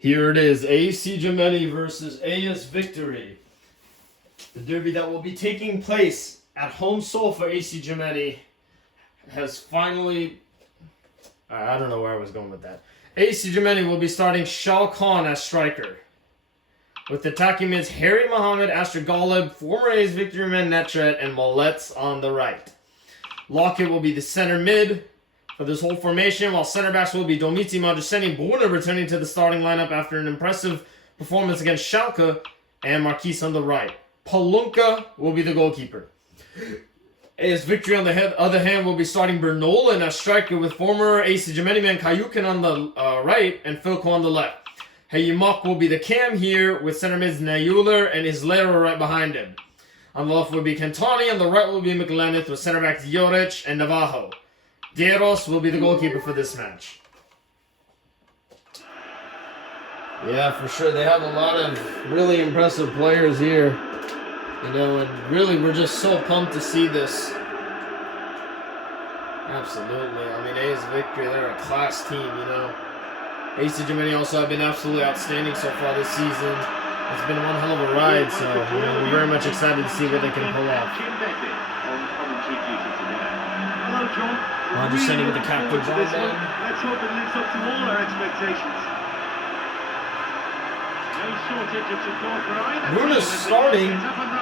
Here it is, AC Gemini versus AS Victorie. The derby that will be taking place at home Seoul for AC Gemini has finally... I don't know where I was going with that. AC Gemini will be starting Shao Kahn as striker, with attacking mids Harry Mohammed, Asher Golub, former AS Victorie man Netret, and Moletz on the right. Lockett will be the center mid for this whole formation, while center backs will be Domitzi Majuseni Bruna returning to the starting lineup after an impressive performance against Schalke, and Marquise on the right. Palunka will be the goalkeeper. AS Victorie, on the other hand, will be starting Bernoulli as striker with former AC Gemini man Kayukin on the right and Filko on the left. Hayimok will be the cam here with center mids Nayuler and Islero right behind him. On the left will be Cantani, on the right will be McLenith with center backs Joric and Navajo. Deros will be the goalkeeper for this match. Yeah, for sure. They have a lot of really impressive players here. You know, and really we're just so pumped to see this. Absolutely. I mean, AS Victorie, they're a class team, you know. AC Gemini also have been absolutely outstanding so far this season. It's been one hell of a ride, so you know, we're very much excited to see what they can pull off. Hello, John. Just sending with the captain. Let's hope it lives up to all our expectations. No shortage of support for either. Bruno's starting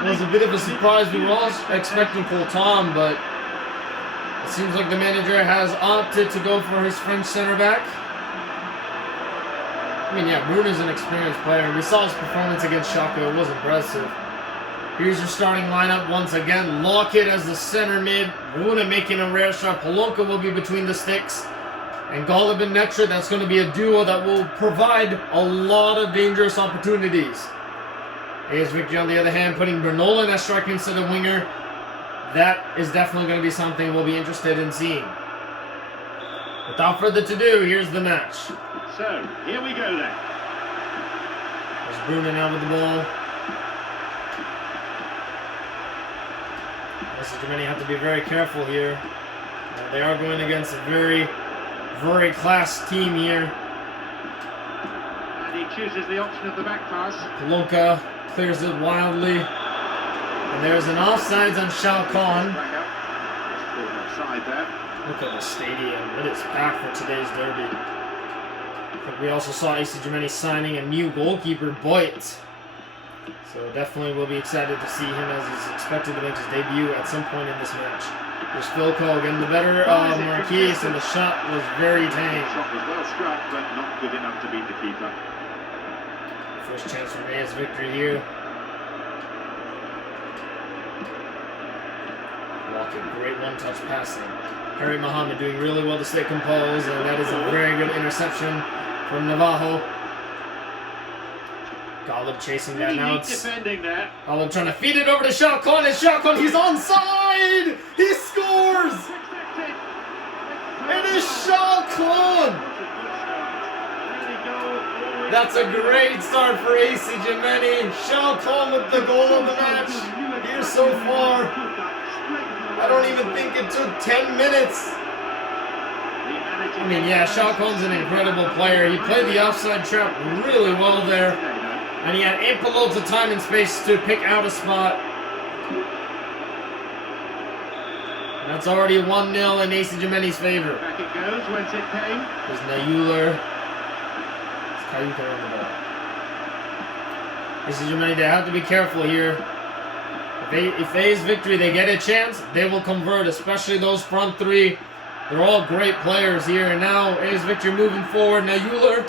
was a bit of a surprise. We were all expecting Paul Tom, but it seems like the manager has opted to go for his French center back. I mean, yeah, Bruno's an experienced player. We saw his performance against Schalke. It was impressive. Here's your starting lineup once again. Lockett as the center mid. Bruno making a rare shot. Palunka will be between the sticks. And Golub and Netra, that's going to be a duo that will provide a lot of dangerous opportunities. AS Victorie, on the other hand, putting Bernoulli as striker instead of winger. That is definitely going to be something we'll be interested in seeing. Without further ado, here's the match. So, here we go then. There's Bruno now with the ball. AC Gemini have to be very careful here. They are going against a very, very class team here. And he chooses the option of the back pass. Palunka clears it wildly. And there's an offsides on Shao Kahn. Offside there. Look at the stadium. It is packed for today's derby. I think we also saw AC Gemini signing a new goalkeeper, Boit. So definitely we'll be excited to see him as he's expected to make his debut at some point in this match. There's Filko getting the better of Marquise, and the shot was very tame. The shot was well struck, but not good enough to beat the keeper. First chance for AS Victorie here. Walking, great one-touch passing. Harry Mohammed doing really well to stay composed, and that is a very good interception from Navajo. Golub chasing that now. It's defending that. Golub trying to feed it over to Shao Kahn, and Shao Kahn, he's onside! He scores! It is Shao Kahn! That's a great start for AC Gemini. Shao Kahn with the goal of the match here so far. I don't even think it took 10 minutes. I mean, yeah, Shao Kahn's an incredible player. He played the offside trap really well there. And he had ample loads of time and space to pick out a spot. And that's already 1-0 in AC Gemini's favor. Back it goes, whence it came. There's Nayuler. It's Kayuka on the ball. AC Gemini, they have to be careful here. If AS Victorie, they get a chance, they will convert, especially those front three. They're all great players here. And now AS Victorie moving forward. Nayuler.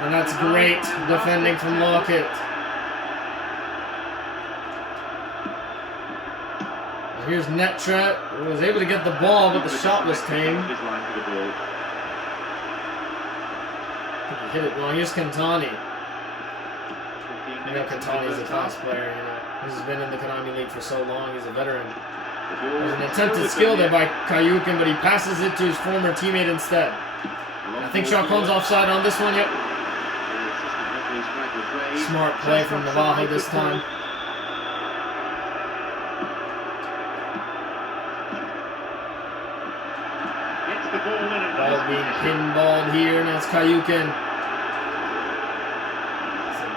And that's great defending from Lockett. And here's Netret, who was able to get the ball, but the shot was tame. I think he hit it wrong. Here's Cantani. You know, Cantani's a class player, you know. He's been in the Konami League for so long. He's a veteran. There's an attempted skill there by Kayukin, but he passes it to his former teammate instead. I think Shao Kahn's offside on this one, yep. Smart play from Navajo this time. Ball being pinballed here, now it's Kayukin.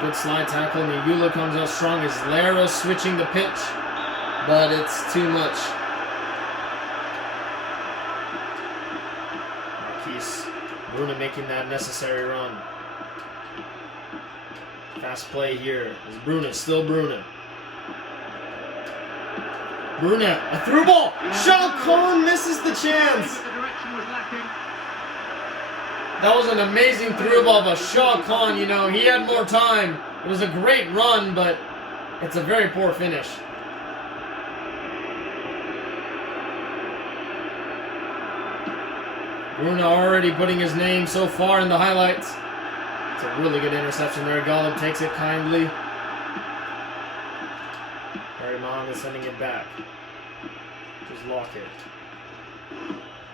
Good slide tackle. Niula comes out strong as Lara switching the pitch, but it's too much. Marquise Bruna making that necessary run. Fast play here. Is Bruna, still Bruna. Bruna, a through ball. Shao Kahn misses the chance. That was an amazing through ball, but Shao Kahn, you know, he had more time. It was a great run, but it's a very poor finish. Bruna already putting his name so far in the highlights. It's a really good interception there. Golub takes it kindly. Harry Mohammed sending it back. Just Lockett.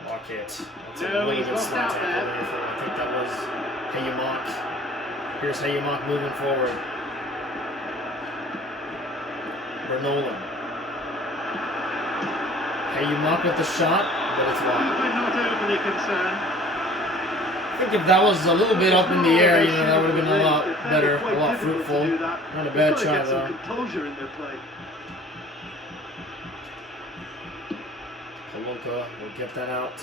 Lockett. That's a really good slide tackle there for, I think that was Hayumak. Here's Hayumak moving forward. Bernoulli. Hayumak with the shot, but it's wide. We're not overly concerned. I think if that was a little bit up in the air, you know, that would have been a lot better, a lot fruitful. Not a bad try though. Composure in their play. Palunka will get that out.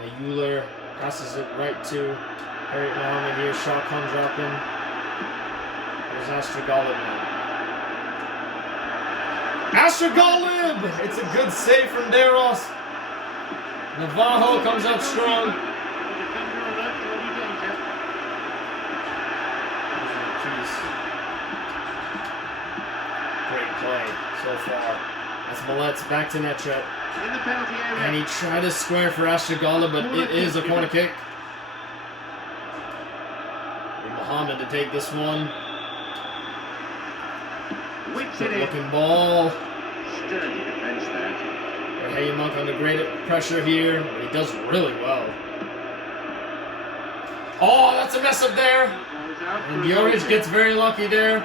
Mayuler passes it right to Harriet Mohammed here. Shot comes up in. There's Astragalib now. Astragalib! It's a good save from Deros. Navajo comes out strong. Great play so far. That's Millet's back to Netra. In the penalty area. And he tried to square for Astragala, but it is a corner kick. And Mohammed to take this one. Whips it Good in. looking ball. Sturdy defense there. Hayumak under great pressure here, but he does really well. Oh, that's a mess up there. And Bjoric gets very lucky there.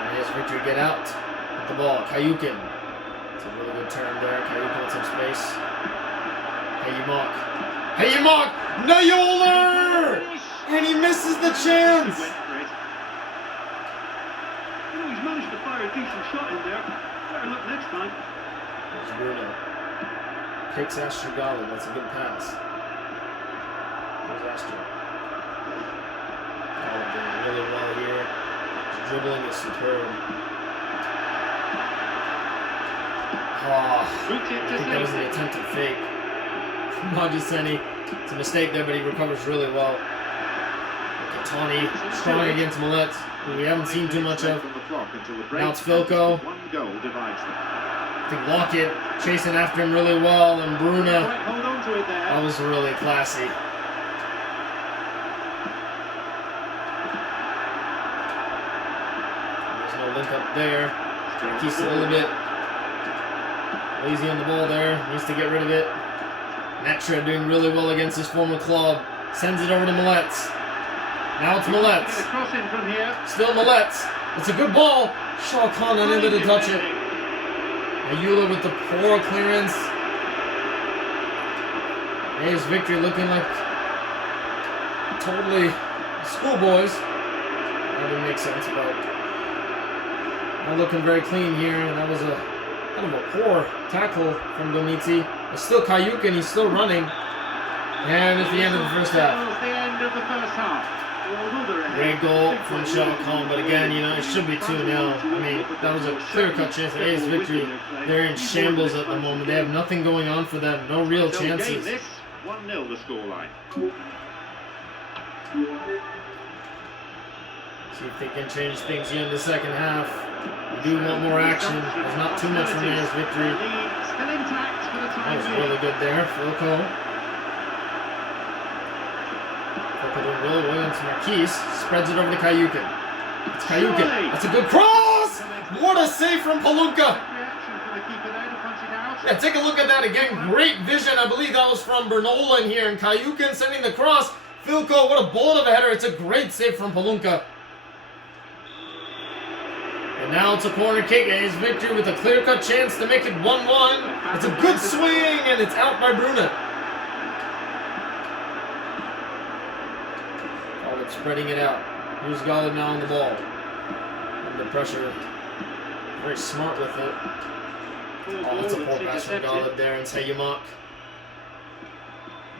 And here's Victory get out with the ball. Kayukin. It's a really good turn there. Kayukin with some space. Hayumak. Hayumak! Nayoler! And he misses the chance! You know, he's managed to fire a decent shot in there. Better look next time. There's Bruno. Kicks Astragala. That's a good pass. There's Astra. Golub doing really well here. His dribbling is superb. Oh, I think that was an attempted fake. Majaseni. It's a mistake there, but he recovers really well. Tawny strong against Millet, who we haven't seen too much of. Now it's Filko. I think Lockett chasing after him really well, and Bruna. That was really classy. There's no link up there. Keeps a little bit lazy on the ball there. Needs to get rid of it. Netra doing really well against his former club. Sends it over to Millet. Now it's Millet. Still Millet. It's a good ball. Shao Kahn unable to touch it. Ayula with the poor clearance. Here's Victory looking like totally schoolboys. That didn't make sense, but not looking very clean here. That was a kind of a poor tackle from Doniti. It's still Kayukin. He's still running. And it's the end of the first half. The end of the first half. Great goal from Shao Kahn, but again, you know, it should be 2-0. I mean, that was a clear-cut chance. It is Victory. They're in shambles at the moment. They have nothing going on for them. No real chances. 1-0 the scoreline. See if they can change things here in the second half. We do want more action. There's not too much from Ayers Victory. Still intact for the time That was really good there. Filko. Doing really well against Marquise. Spreads it over to Kayukin. It's Kayukin. That's a good cross! What a save from Palunka! Yeah, take a look at that again. Great vision. I believe that was from Bernoulli here. And Kayukin sending the cross. Filko, what a bullet of a header. It's a great save from Palunka. And now it's a corner kick. AS Victory with a clear-cut chance to make it 1-1. It's a good swing, and it's out by Bruna. Gallup spreading it out. Here's Gallup now on the ball. Under pressure. Very smart with it. Oh, it's a poor pass from Gallup there, and Sayumak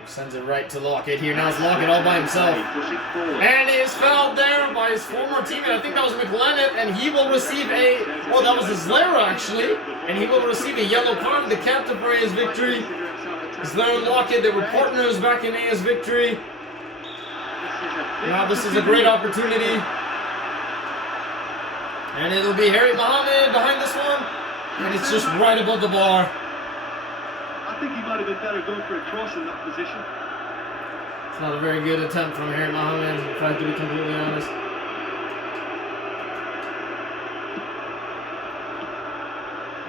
sends it right to Lockett. Here now it's Lockett all by himself. And he is fouled there by his former teammate. I think that was McLennan, and he will receive a... Oh, that was Zlera, actually. And he will receive a yellow card. The captain for AS Victory. Zlera and Lockett, they were partners back in AS Victory. Now this is a great opportunity. And it'll be Harry Mohammed behind this one. And it's just right above the bar. I think he might have been better going for a cross in that position. It's not a very good attempt from Harry Mohammed, if I have to be completely honest.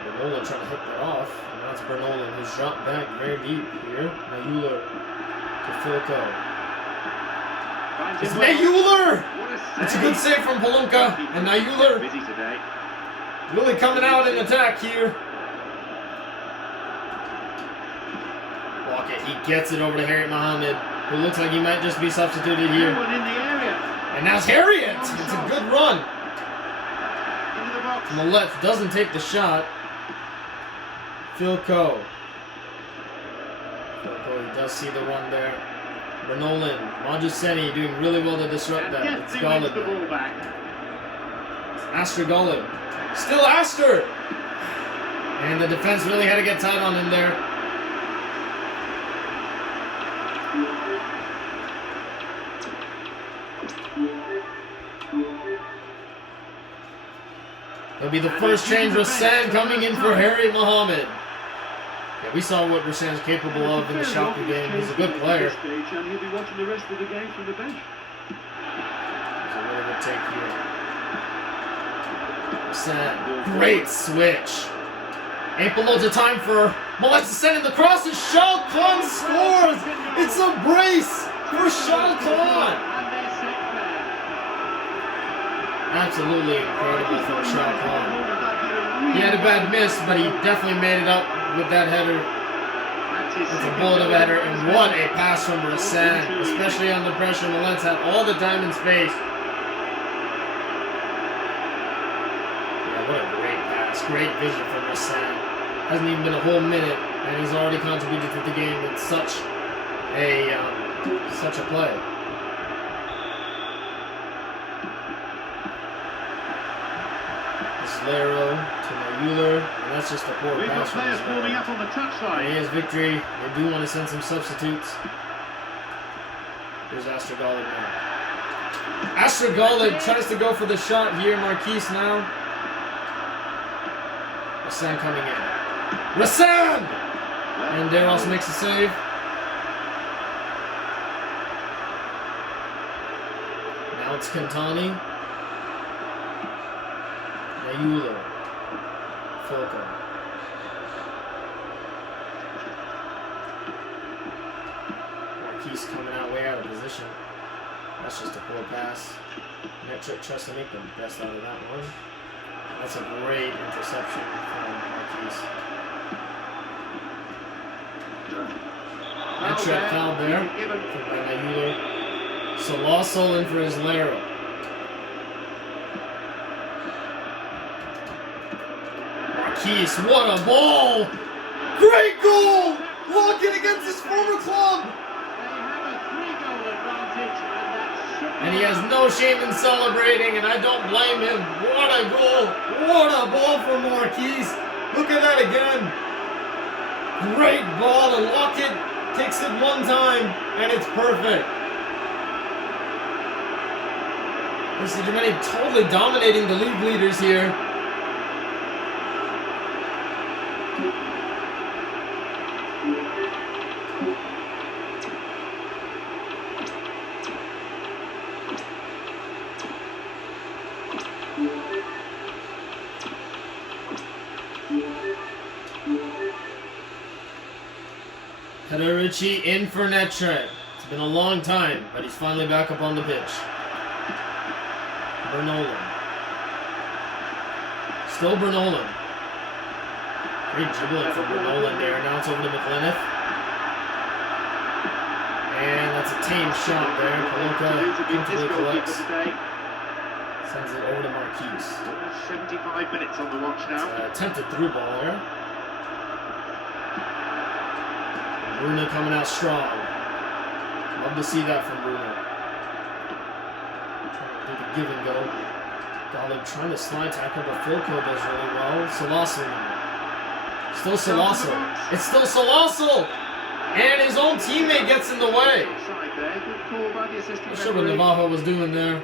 Bernola trying to hit that off. And that's Bernola who's dropped back very deep here. Nayuler to Filko. It's Nayuler! It's a good save from Palunka. And Nayuler really coming out in attack here. Lockett, he gets it over to Harriet Mohammed, who looks like he might just be substituted here. And now it's Harriet! It's a good run. From the left, doesn't take the shot. Filko. Filko, he does see the run there. Bernolan, Majuseni doing really well to disrupt that. It's Golub. It's Astor Golub. Still Astor! And the defense really had to get tight on him there. It'll be the first change. Rassan coming in for Harry Mohammed. Yeah, we saw what Rassan's capable of in the Schalke game. He's a good player. And he'll be watching the rest of the game from the bench. It's a really good take here. Rassan, great switch. Ain't below the time for Molesta sending the cross, and Schalke scores! It's a brace for Schalke! Absolutely incredible from Schalke. He had a bad miss, but he definitely made it up with that header. It's a bullet of a header, and what a pass from Rassan, especially under pressure. Malentz had all the time and space. Yeah, what a great pass. Great vision from Rassan. Hasn't even been a whole minute, and he's already contributed to the game with such a play. Lero to Nayuler, and that's just a poor We've got pass from players warming up on the touch side. AS Victory, they do want to send some substitutes. Here's Astor Golub now. Astor Golub tries to go for the shot here. Marquise now. Rassan coming in. Rassan! And Deros makes a save. Now it's Kantani. Nayuler. Filko. Marquise coming out way out of position. That's just a poor pass. Netrick tries to make the best out of that one. That's a great interception from Marquise. Netrick fouled there by Nayuler. Salassol in for his Lero. Marquise, what a ball! Great goal! Lockett against his former club! And he has no shame in celebrating, and I don't blame him. What a goal! What a ball from Marquise! Look at that again! Great ball, and Lockett takes it one time, and it's perfect. This is Gemini totally dominating the league leaders here. Federici in for Netrick. It's been a long time, but he's finally back up on the pitch. Bernolan. Still Bernolan. Great dribbling from Bernolan there. Now it's over to McLennan. And that's a tame shot there. Palonka comfortably collects. Sends it over to Marquise. 75 minutes on the watch now. Attempted through ball there. Bruno coming out strong. Love to see that from Bruno. Trying to do the give and go. Golub trying to slide tackle, but Filko does really well. Solosso now. Still Solosso. It's still Solosso! And his own teammate gets in the way. Not sure what Navajo was doing there.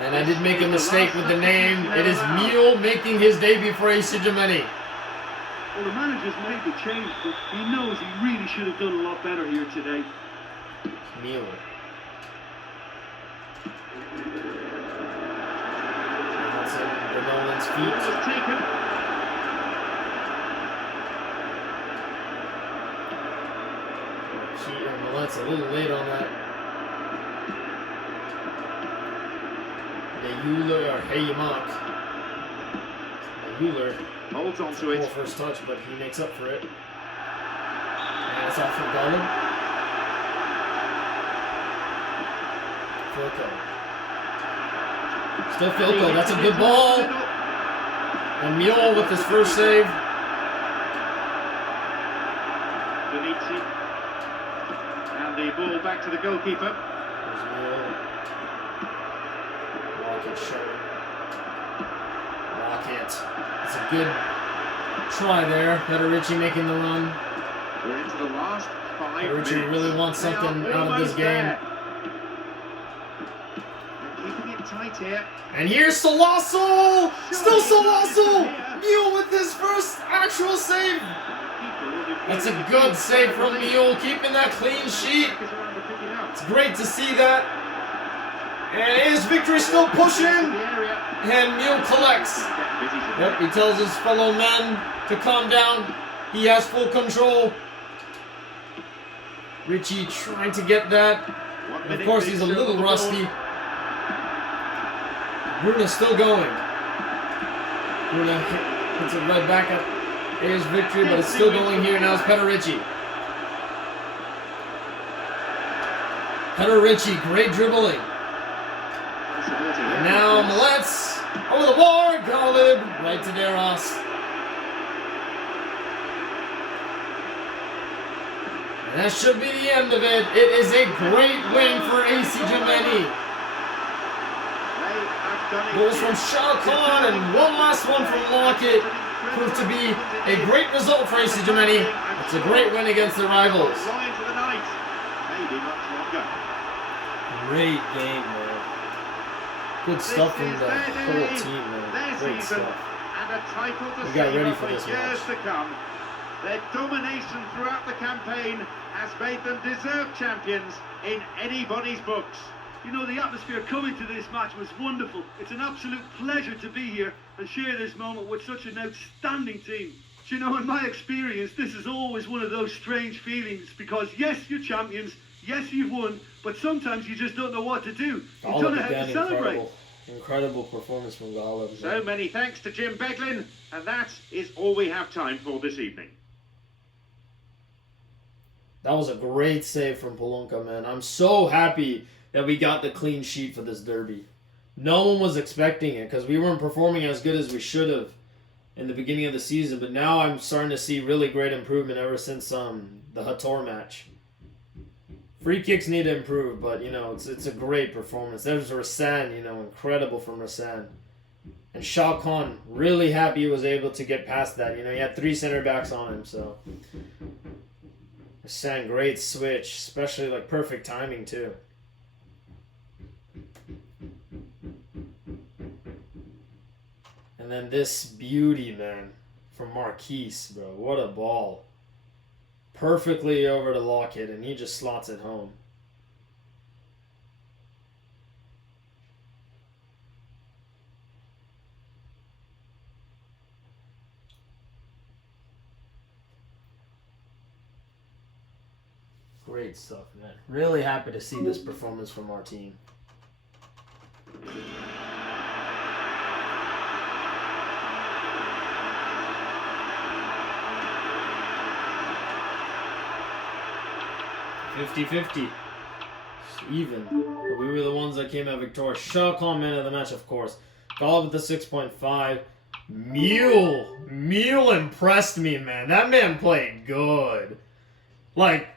And I did make a mistake with the name. It is Mule making his debut for AC Gemini. Well, the manager's made the change, but he knows he really should have done a lot better here today. Mule. That's in Bernolan's feet. Millet's a little late on that. Euler or Haymark. Euler holds on to it. First touch, but he makes up for it. And it's off from Golub. Filko. Still Filko. That's a good ball. And Mule with his first save. Benici. And the ball back to the goalkeeper. There's Mule. Lockett showing. Lockett. It's a good try there. Victorie making the run. We're into the last 5 minutes. Victorie really wants something out of this game. Keeping it tight here. And here's Solosso! Still Solosso! Mule with his first actual save. That's a good save from Mule, keeping that clean sheet. It's great to see that. And is Victorie still pushing? And Mule collects. Yep, he tells his fellow men to calm down. He has full control. Richie trying to get that. And of course, he's a little rusty. Bruno's still going. Bruno hits it right back at AS Victorie, but it's still going here. Now it's Victorie. Victorie, great dribbling. And now Millet's over the bar. Golub right to Deros. And that should be the end of it. It is a great win for AC Gemini. Goals from Shao Kahn and one last one from Lockett proved to be a great result for AC Gemini. It's a great win against the rivals. Great game, man. Good stuff from the whole team, man. Great stuff. We got ready for this match. Their domination throughout the campaign has made them deserved champions in anybody's books. You know, the atmosphere coming to this match was wonderful. It's an absolute pleasure to be here and share this moment with such an outstanding team. Do you know, in my experience, this is always one of those strange feelings because, yes, you're champions, yes, you've won, but sometimes you just don't know what to do. You don't know how to celebrate. Incredible performance from Golub. So many thanks to Jim Beglin, and that is all we have time for this evening. That was a great save from Palonka, man. I'm so happy that we got the clean sheet for this derby. No one was expecting it because we weren't performing as good as we should have in the beginning of the season. But now I'm starting to see really great improvement ever since the Hator match. Free kicks need to improve, but you know it's a great performance. There's Rasan, you know, incredible from Rasan. And Shao Kahn, really happy he was able to get past that. You know, he had 3 center backs on him, so Rasan, great switch, especially like perfect timing too. And then this beauty, man, from Marquise, bro. What a ball. Perfectly over to Lockett, and he just slots it home. Great stuff, man. Really happy to see this performance from our team. $50-50. Even. But we were the ones that came out victorious. Shakon man of the match, of course. Followed with the 6.5. Mule impressed me, man. That man played good. Like,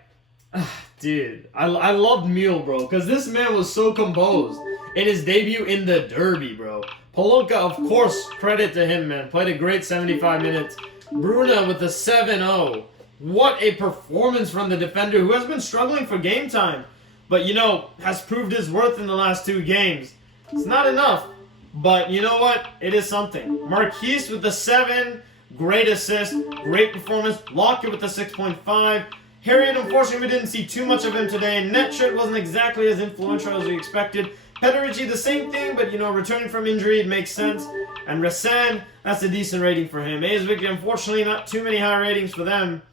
dude, I loved Mule, bro, because this man was so composed in his debut in the Derby, bro. Polonka, of course, credit to him, man. Played a great 75 minutes. Bruna with the 7-0. What a performance from the defender who has been struggling for game time, but, you know, has proved his worth in the last 2 games. It's not enough, but you know what? It is something. Marquise with the 7. Great assist. Great performance. Lockett with the 6.5. Harriet, unfortunately, we didn't see too much of him today. Netshut wasn't exactly as influential as we expected. Pedericci, the same thing, but, you know, returning from injury, it makes sense. And Rasan, that's a decent rating for him. AS Victory, unfortunately, not too many high ratings for them.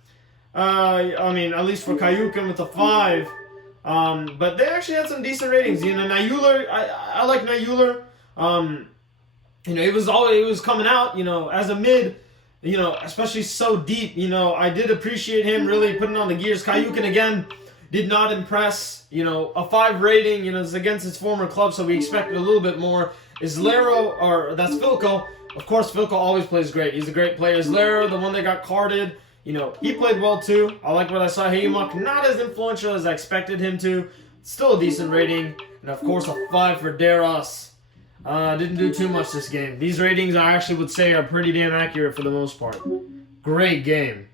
I mean, at least for Kayukin with a 5. But they actually had some decent ratings. You know, Nayuler, I like Nayuler. You know, it was coming out, you know, as a mid, you know, especially so deep, you know, I did appreciate him really putting on the gears. Kayukin, again, did not impress, you know, a 5 rating, you know, it's against his former club, so we expected a little bit more. Islero, or that's Filko. Of course, Filko always plays great. He's a great player. Islero, the one that got carded, you know, he played well too. I like what I saw. Hayumuk, not as influential as I expected him to. Still a decent rating. And of course, a 5 for Deros. Didn't do too much this game. These ratings I actually would say are pretty damn accurate for the most part. Great game.